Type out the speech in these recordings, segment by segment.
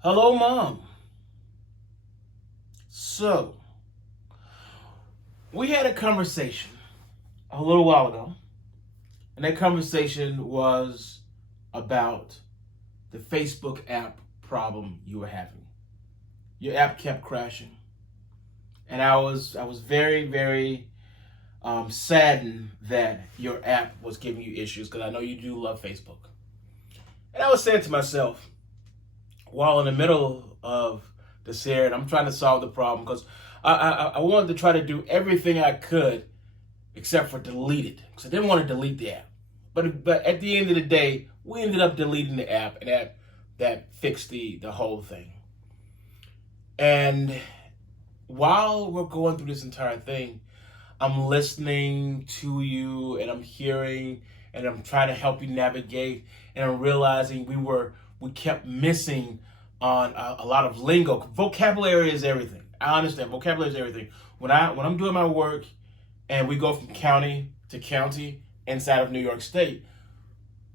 Hello, Mom. So, we had a conversation a little while ago, and that conversation was about the Facebook app problem you were having. Your app kept crashing, and I was very saddened that your app was giving you issues because I know you do love Facebook. And I was saying to myself, while in the middle of this here, and I'm trying to solve the problem because I wanted to try to do everything I could except for delete it because I didn't want to delete the app. But at the end of the day, we ended up deleting the app, and that fixed the whole thing. And while we're going through this entire thing, I'm listening to you and I'm hearing and I'm trying to help you navigate, and I'm realizing we kept missing on a lot of lingo. Vocabulary is everything. I understand vocabulary is everything. When I'm doing my work and we go from county to county inside of New York State,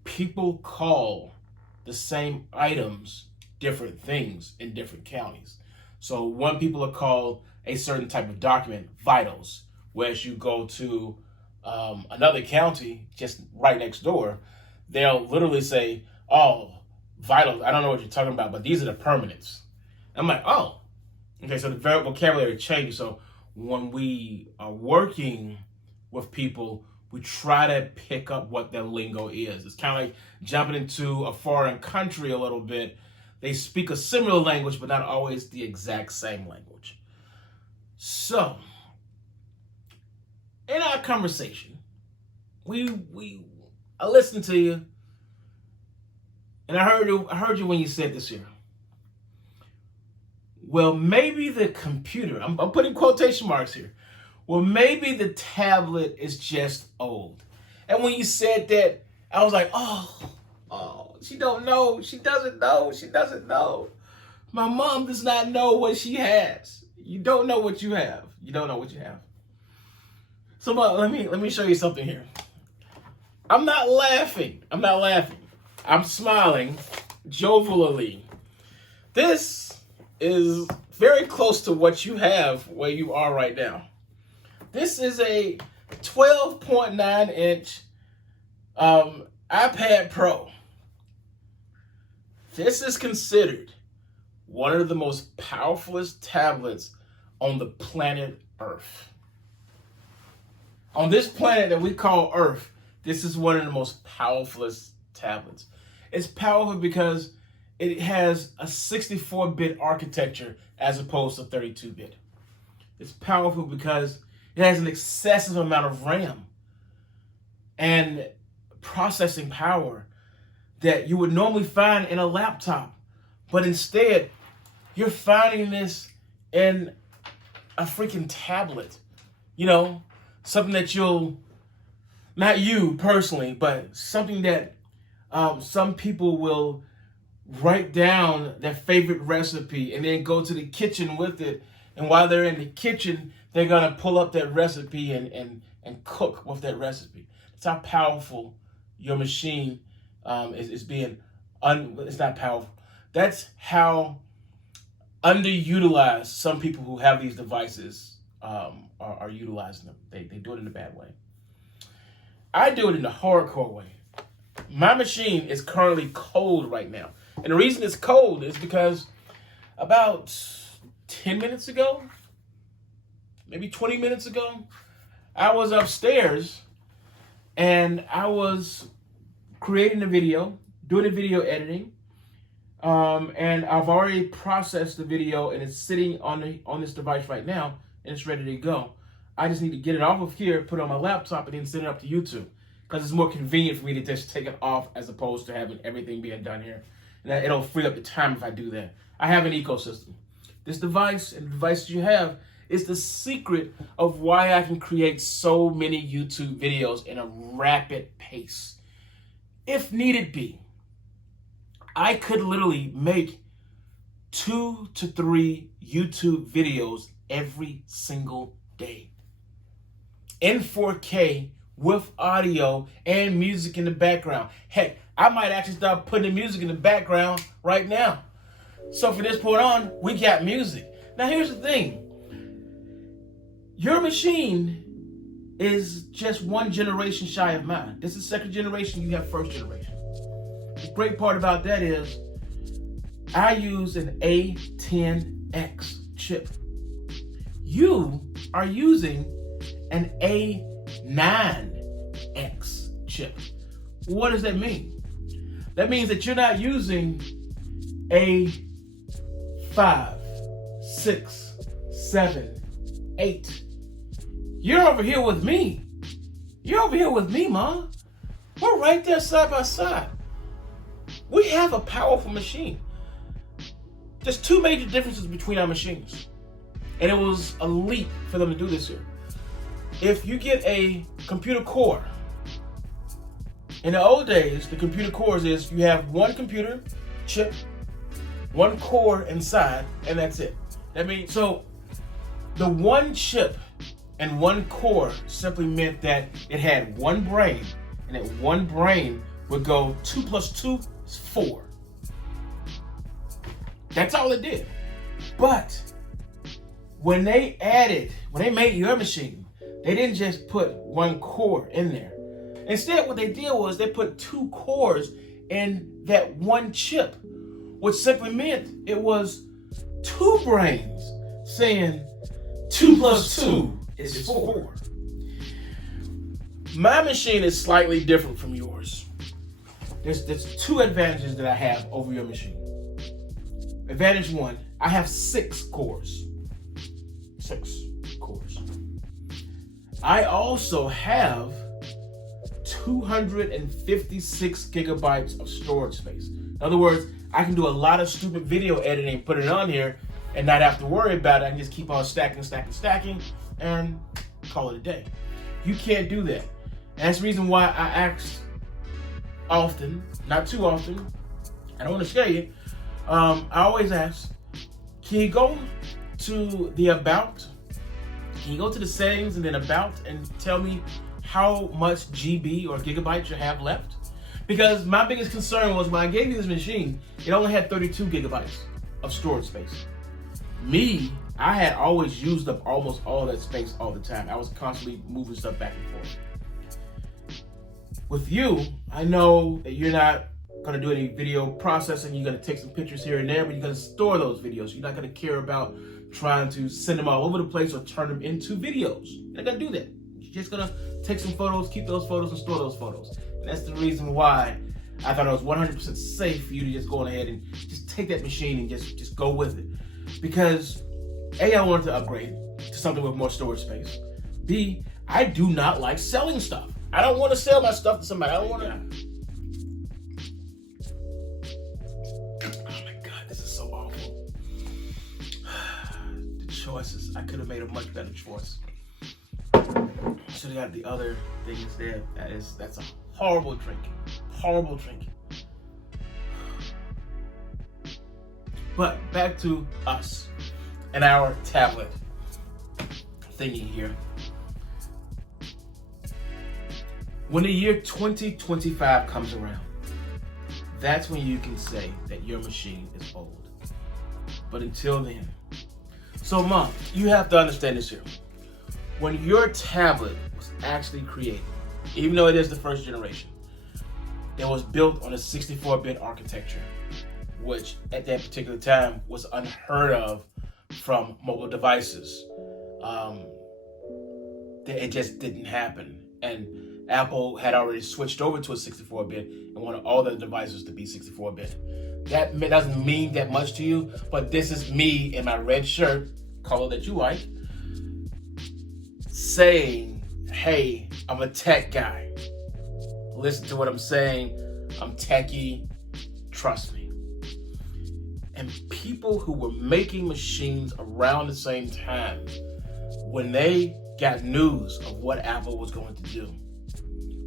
people call the same items different things in different counties. So when people are called a certain type of document, vitals, whereas you go to another county just right next door, they'll literally say, "Oh, vitals. I don't know what you're talking about, but these are the permanents." I'm like, "Oh, okay." So the vocabulary changes. So when we are working with people, we try to pick up what their lingo is. It's kind of like jumping into a foreign country a little bit. They speak a similar language, but not always the exact same language. So, in our conversation, I listened to you, and I heard you when you said this here. Well, maybe the computer. I'm putting quotation marks here. Well, maybe the tablet is just old. And when you said that, I was like, oh, she don't know. She doesn't know. She doesn't know. My mom does not know what she has. You don't know what you have. You don't know what you have. So let me show you something here. I'm not laughing. I'm not laughing. I'm smiling jovially. This is very close to what you have where you are right now. This is a 12.9-inch iPad Pro. This is considered one of the most powerfulest tablets on the planet Earth. On this planet that we call Earth, this is one of the most powerfulest tablets. It's powerful because it has a 64-bit architecture as opposed to 32-bit. It's powerful because it has an excessive amount of RAM and processing power that you would normally find in a laptop. But instead, you're finding this in a freaking tablet. You know, something that not you personally, but something that some people will write down their favorite recipe and then go to the kitchen with it. And while they're in the kitchen, they're going to pull up that recipe and cook with that recipe. That's how powerful your machine is being. It's not powerful. That's how underutilized some people who have these devices are utilizing them. They do it in a bad way. I do it in a hardcore way. My machine is currently cold right now. And the reason it's cold is because about 10 minutes ago, maybe 20 minutes ago, I was upstairs and I was creating a video, doing a video editing, and I've already processed the video and it's sitting on this device right now and it's ready to go. I just need to get it off of here, put it on my laptop, and then send it up to YouTube because it's more convenient for me to just take it off as opposed to having everything being done here. And it'll free up the time if I do that. I have an ecosystem. This device and the devices you have is the secret of why I can create so many YouTube videos in a rapid pace. If needed be, I could literally make 2 to 3 YouTube videos every single day in 4K with audio and music in the background. Heck, I might actually start putting the music in the background right now. So from this point on, we got music. Now here's the thing. Your machine is just one generation shy of mine. This is second generation, you have first generation. The great part about that is I use an A10X chip. You are using an A9X chip. What does that mean? That means that you're not using A5, 6, 7, 8. You're over here with me. You're over here with me, Mom. We're right there side by side. We have a powerful machine. There's two major differences between our machines. And it was a leap for them to do this here. If you get a computer core, in the old days, the computer cores is you have one computer chip, one core inside, and that's it. That means, so the one chip and one core simply meant that it had one brain, and that one brain would go 2 plus 2 is 4. That's all it did. But when they made your machine, they didn't just put one core in there. Instead, what they did was they put 2 cores in that one chip, which simply meant it was 2 brains saying 2 plus 2 is 4. My machine is slightly different from yours. There's 2 advantages that I have over your machine. Advantage 1, I have 6 cores. 6 cores. I also have 256 gigabytes of storage space. In other words, I can do a lot of stupid video editing, put it on here, and not have to worry about it. I can just keep on stacking, and call it a day. You can't do that. And that's the reason why I ask often, not too often, I don't want to scare you, I always ask, can you go to the about, can you go to the settings and then about and tell me how much GB or gigabytes you have left? Because my biggest concern was when I gave you this machine, it only had 32 gigabytes of storage space. Me, I had always used up almost all that space all the time. I was constantly moving stuff back and forth. With you, I know that you're not going to do any video processing. You're going to take some pictures here and there, but you're going to store those videos. You're not going to care about trying to send them all over the place or turn them into videos. You're not going to do that. You're just going to take some photos, keep those photos, and store those photos. And that's the reason why I thought it was 100% safe for you to just go ahead and just take that machine and just go with it. Because A, I wanted to upgrade to something with more storage space. B, I do not like selling stuff. I don't want to sell my stuff to somebody. I don't want to. Oh my God, this is so awful. The choices. I could have made a much better choice. Should have got the other thing instead. That's a horrible drink. Horrible drink. But back to us and our tablet thingy here. When the year 2025 comes around, that's when you can say that your machine is old. But until then, so Mom, you have to understand this here. When your tablet was actually created, even though it is the first generation, it was built on a 64-bit architecture, which at that particular time was unheard of from mobile devices. It just didn't happen. And Apple had already switched over to a 64-bit and wanted all their devices to be 64-bit. That doesn't mean that much to you, but this is me in my red shirt, color that you like, saying, hey, I'm a tech guy. Listen to what I'm saying. I'm techie. Trust me. And people who were making machines around the same time, when they got news of what Apple was going to do,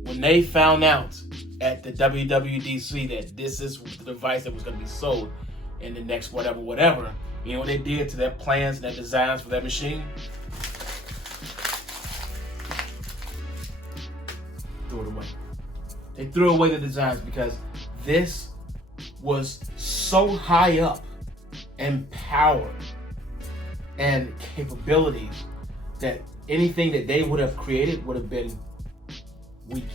when they found out at the WWDC that this is the device that was going to be sold in the next whatever, you know what they did to their plans and their designs for that machine? Threw it away. They threw away the designs because this was so high up and power and capabilities that anything that they would have created would have been weak.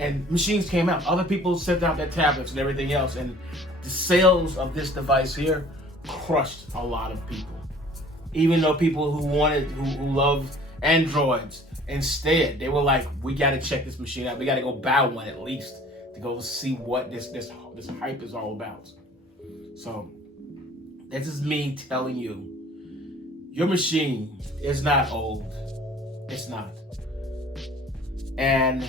And machines came out. Other people sent out their tablets and everything else, and the sales of this device here crushed a lot of people. Even though people who loved Androids, instead they were like, we got to check this machine out. We got to go buy one at least to go see what this hype is all about. So this is me telling you, your machine is not old. It's not. And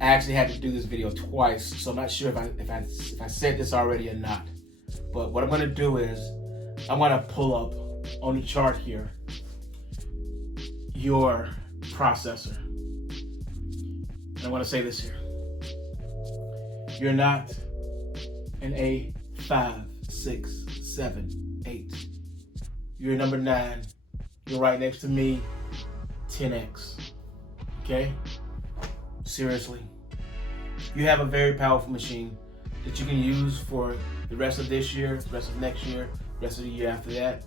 I actually had to do this video twice, so I'm not sure if I said this already or not. But what I'm going to do is I'm going to pull up on the chart here your processor. And I'm going to say this here. You're not an A5, 6, 7, 8. You're number 9. You're right next to me, 10X. Okay? Seriously. You have a very powerful machine that you can use for the rest of this year, the rest of next year, the rest of the year after that.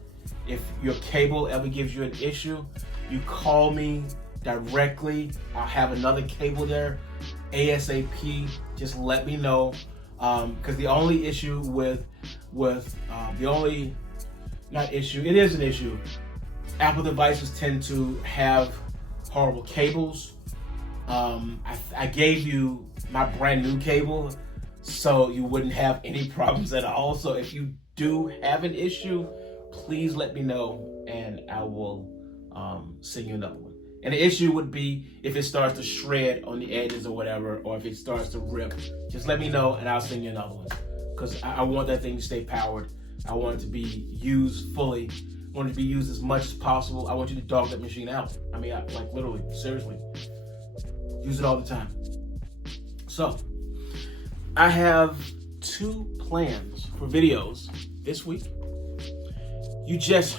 If your cable ever gives you an issue, you call me directly. I'll have another cable there ASAP. Just let me know. Because the only issue it is an issue. Apple devices tend to have horrible cables. I gave you my brand new cable so you wouldn't have any problems at all. So if you do have an issue, please let me know and I will send you another one. And the issue would be if it starts to shred on the edges or whatever, or if it starts to rip, just let me know and I'll send you another one. Because I want that thing to stay powered. I want it to be used fully. I want it to be used as much as possible. I want you to dog that machine out. I mean, like literally, seriously. Use it all the time. So, I have 2 plans for videos this week. You just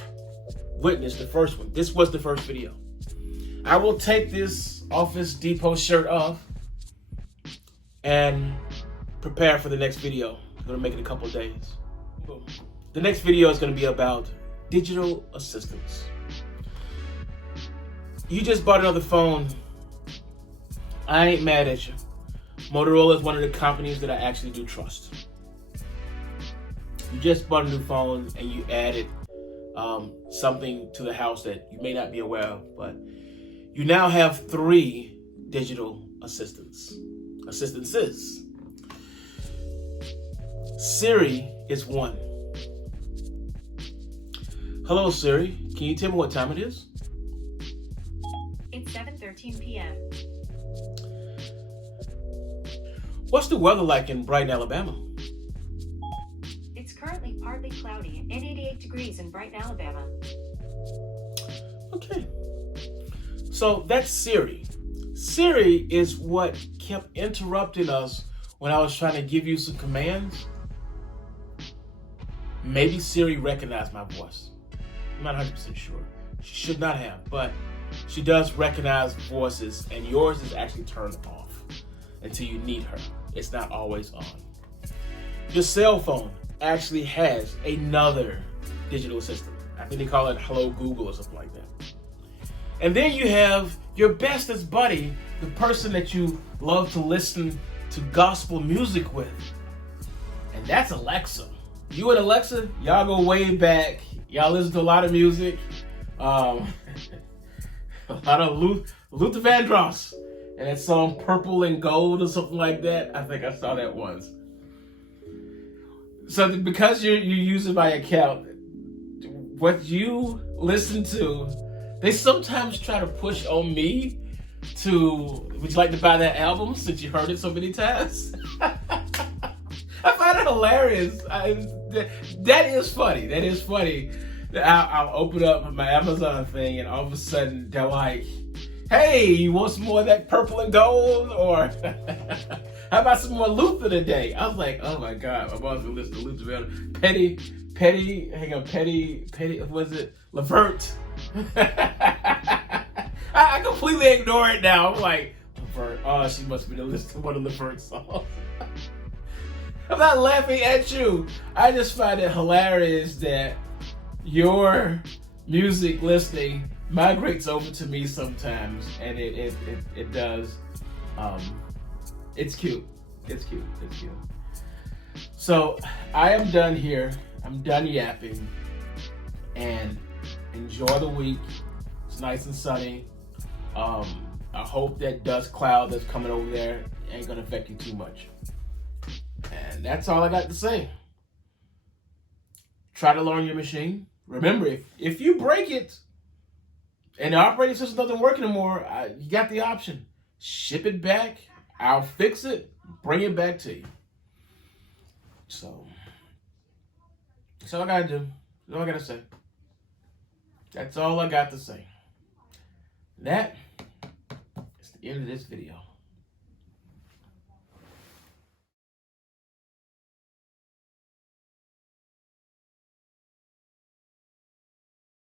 witnessed the first one. This was the first video. I will take this Office Depot shirt off and prepare for the next video. I'm gonna make it a couple of days. The next video is gonna be about digital assistants. You just bought another phone. I ain't mad at you. Motorola is one of the companies that I actually do trust. You just bought a new phone and you added something to the house that you may not be aware of, but you now have 3 digital assistances. Siri is one. Hello Siri, can you tell me what time it is? It's 7:13 p.m. What's the weather like in Brighton, Alabama? It's currently partly cloudy and 88 degrees in Brighton, Alabama. Okay. So that's Siri. Siri is what kept interrupting us when I was trying to give you some commands. Maybe Siri recognized my voice. I'm not 100% sure. She should not have, but she does recognize voices, and yours is actually turned off until you need her. It's not always on. Your cell phone actually has another digital assistant. I think they call it Hello Google or something like that. And then you have your bestest buddy, the person that you love to listen to gospel music with. And that's Alexa. You and Alexa, y'all go way back. Y'all listen to a lot of music. A lot of Luther Vandross. And that song Purple and Gold or something like that. I think I saw that once. So because you're using my account, what you listen to, they sometimes try to push on me to, would you like to buy that album since you heard it so many times? I find it hilarious. That is funny. That is funny. I'll open up my Amazon thing and all of a sudden they're like, hey, you want some more of that Purple and Gold? Or how about some more Luther today? I was like, oh my God, my mom's gonna listen to Luther. Petty, was it? Levert. I completely ignore it now. I'm like, Levert, oh, she must be listening to one of Levert's songs. I'm not laughing at you. I just find it hilarious that your music listening migrates over to me sometimes, and it does. It's cute. It's cute. It's cute. So I am done here. I'm done yapping, and enjoy the week. It's nice and sunny. I hope that dust cloud that's coming over there ain't gonna affect you too much. And that's all I got to say. Try to learn your machine. Remember, if you break it and the operating system doesn't work anymore, you got the option. Ship it back. I'll fix it. Bring it back to you. So that's all I gotta do. That's all I gotta say. That's all I got to say. That is the end of this video.